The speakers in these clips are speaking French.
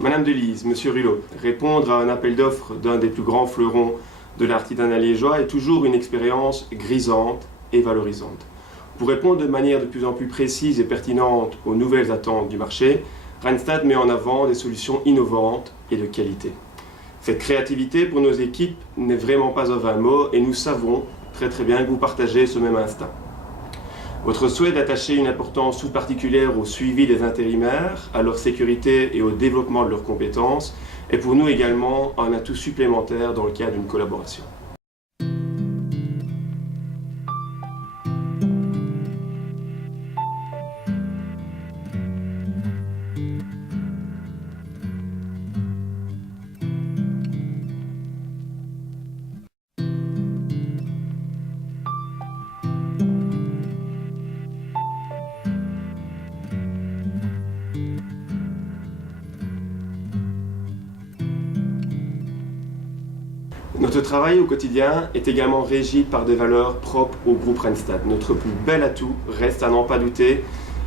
Madame Delise, Monsieur Rulot, répondre à un appel d'offres d'un des plus grands fleurons de l'artisanat liégeois est toujours une expérience grisante et valorisante. Pour répondre de manière de plus en plus précise et pertinente aux nouvelles attentes du marché, Randstad met en avant des solutions innovantes et de qualité. Cette créativité pour nos équipes n'est vraiment pas un vain mot et nous savons très bien que vous partagez ce même instinct. Votre souhait d'attacher une importance toute particulière au suivi des intérimaires, à leur sécurité et au développement de leurs compétences est pour nous également un atout supplémentaire dans le cadre d'une collaboration. Notre travail au quotidien est également régi par des valeurs propres au groupe Randstad. Notre plus bel atout reste à n'en pas douter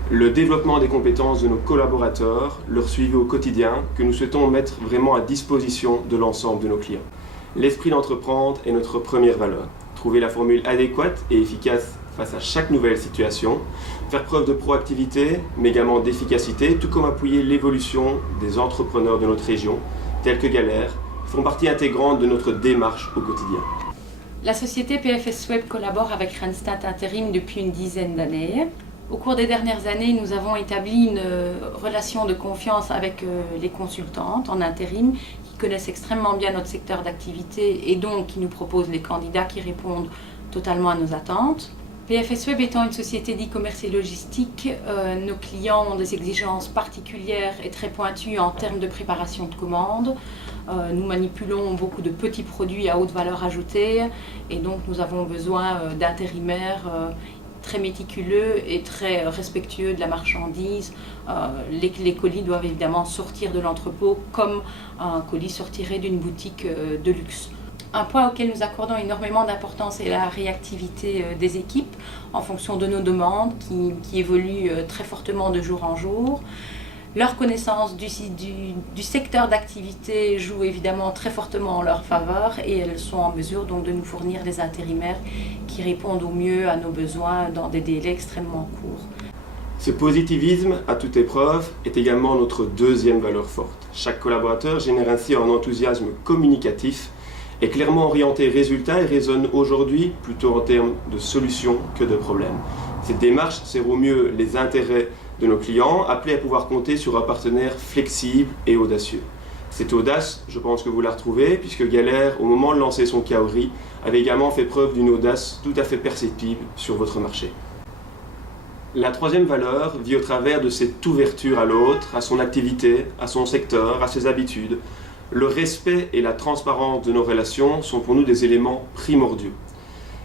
le développement des compétences de nos collaborateurs, leur suivi au quotidien que nous souhaitons mettre vraiment à disposition de l'ensemble de nos clients. L'esprit d'entreprendre est notre première valeur. Trouver la formule adéquate et efficace face à chaque nouvelle situation, faire preuve de proactivité mais également d'efficacité, tout comme appuyer l'évolution des entrepreneurs de notre région, tels que Galère, font partie intégrante de notre démarche au quotidien. La société PFS Web collabore avec Randstad Intérim depuis une dizaine d'années. Au cours des dernières années, nous avons établi une relation de confiance avec les consultantes en intérim qui connaissent extrêmement bien notre secteur d'activité et donc qui nous proposent les candidats qui répondent totalement à nos attentes. PFS Web étant une société d'e-commerce et logistique, nos clients ont des exigences particulières et très pointues en termes de préparation de commandes. Nous manipulons beaucoup de petits produits à haute valeur ajoutée et donc nous avons besoin d'intérimaires très méticuleux et très respectueux de la marchandise. Les colis doivent évidemment sortir de l'entrepôt comme un colis sortirait d'une boutique de luxe. Un point auquel nous accordons énormément d'importance est la réactivité des équipes en fonction de nos demandes qui évoluent très fortement de jour en jour. Leur connaissance du secteur d'activité joue évidemment très fortement en leur faveur et elles sont en mesure donc de nous fournir des intérimaires qui répondent au mieux à nos besoins dans des délais extrêmement courts. Ce positivisme à toute épreuve est également notre deuxième valeur forte. Chaque collaborateur génère ainsi un enthousiasme communicatif, est clairement orienté résultat et raisonne aujourd'hui plutôt en termes de solutions que de problèmes. Cette démarche sert au mieux les intérêts de nos clients, appelés à pouvoir compter sur un partenaire flexible et audacieux. Cette audace, je pense que vous la retrouvez, puisque Galère, au moment de lancer son Kaori, avait également fait preuve d'une audace tout à fait perceptible sur votre marché. La troisième valeur vit au travers de cette ouverture à l'autre, à son activité, à son secteur, à ses habitudes. Le respect et la transparence de nos relations sont pour nous des éléments primordiaux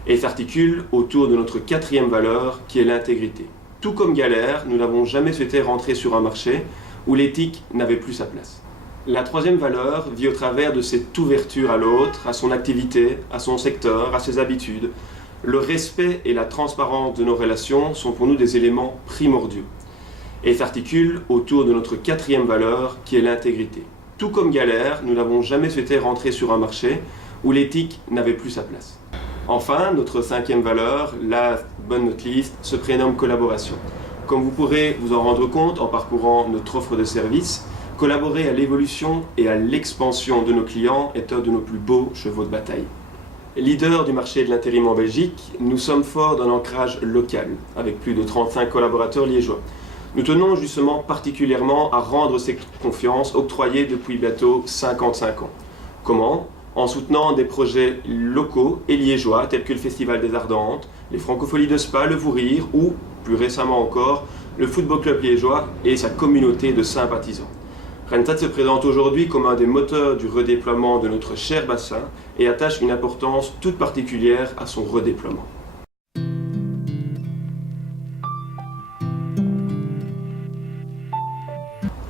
et s'articulent autour de notre quatrième valeur qui est l'intégrité. Tout comme Galère, nous n'avons jamais souhaité rentrer sur un marché où l'éthique n'avait plus sa place. La troisième valeur vit au travers de cette ouverture à l'autre, à son activité, à son secteur, à ses habitudes. Le respect et la transparence de nos relations sont pour nous des éléments primordiaux et s'articulent autour de notre quatrième valeur qui est l'intégrité. Tout comme Galère, nous n'avons jamais souhaité rentrer sur un marché où l'éthique n'avait plus sa place. Enfin, notre cinquième valeur, last but not least, se prénomme collaboration. Comme vous pourrez vous en rendre compte en parcourant notre offre de services, collaborer à l'évolution et à l'expansion de nos clients est un de nos plus beaux chevaux de bataille. Leader du marché de l'intérim en Belgique, nous sommes forts d'un ancrage local, avec plus de 35 collaborateurs liégeois. Nous tenons justement particulièrement à rendre cette confiance octroyée depuis bientôt 55 ans. Comment ? En soutenant des projets locaux et liégeois tels que le Festival des Ardentes, les Francopholies de Spa, le Vourir ou, plus récemment encore, le Football Club liégeois et sa communauté de sympathisants. Randstad se présente aujourd'hui comme un des moteurs du redéploiement de notre cher bassin et attache une importance toute particulière à son redéploiement.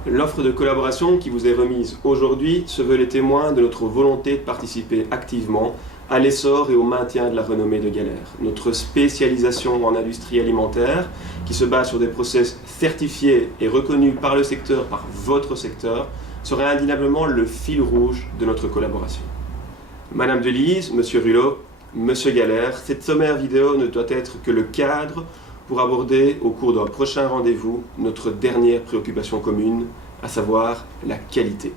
L'offre de collaboration qui vous est remise aujourd'hui se veut les témoins de notre volonté de participer activement à l'essor et au maintien de la renommée de Galère. Notre spécialisation en industrie alimentaire, qui se base sur des process certifiés et reconnus par le secteur, par votre secteur, sera indéniablement le fil rouge de notre collaboration. Madame Delise, Monsieur Rulot, Monsieur Galère, cette sommaire vidéo ne doit être que le cadre pour aborder au cours d'un prochain rendez-vous notre dernière préoccupation commune, à savoir la qualité.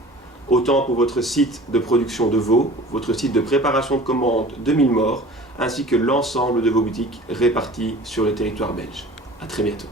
Autant pour votre site de production de veau, votre site de préparation de commandes de Mille Morts, ainsi que l'ensemble de vos boutiques réparties sur le territoire belge. À très bientôt.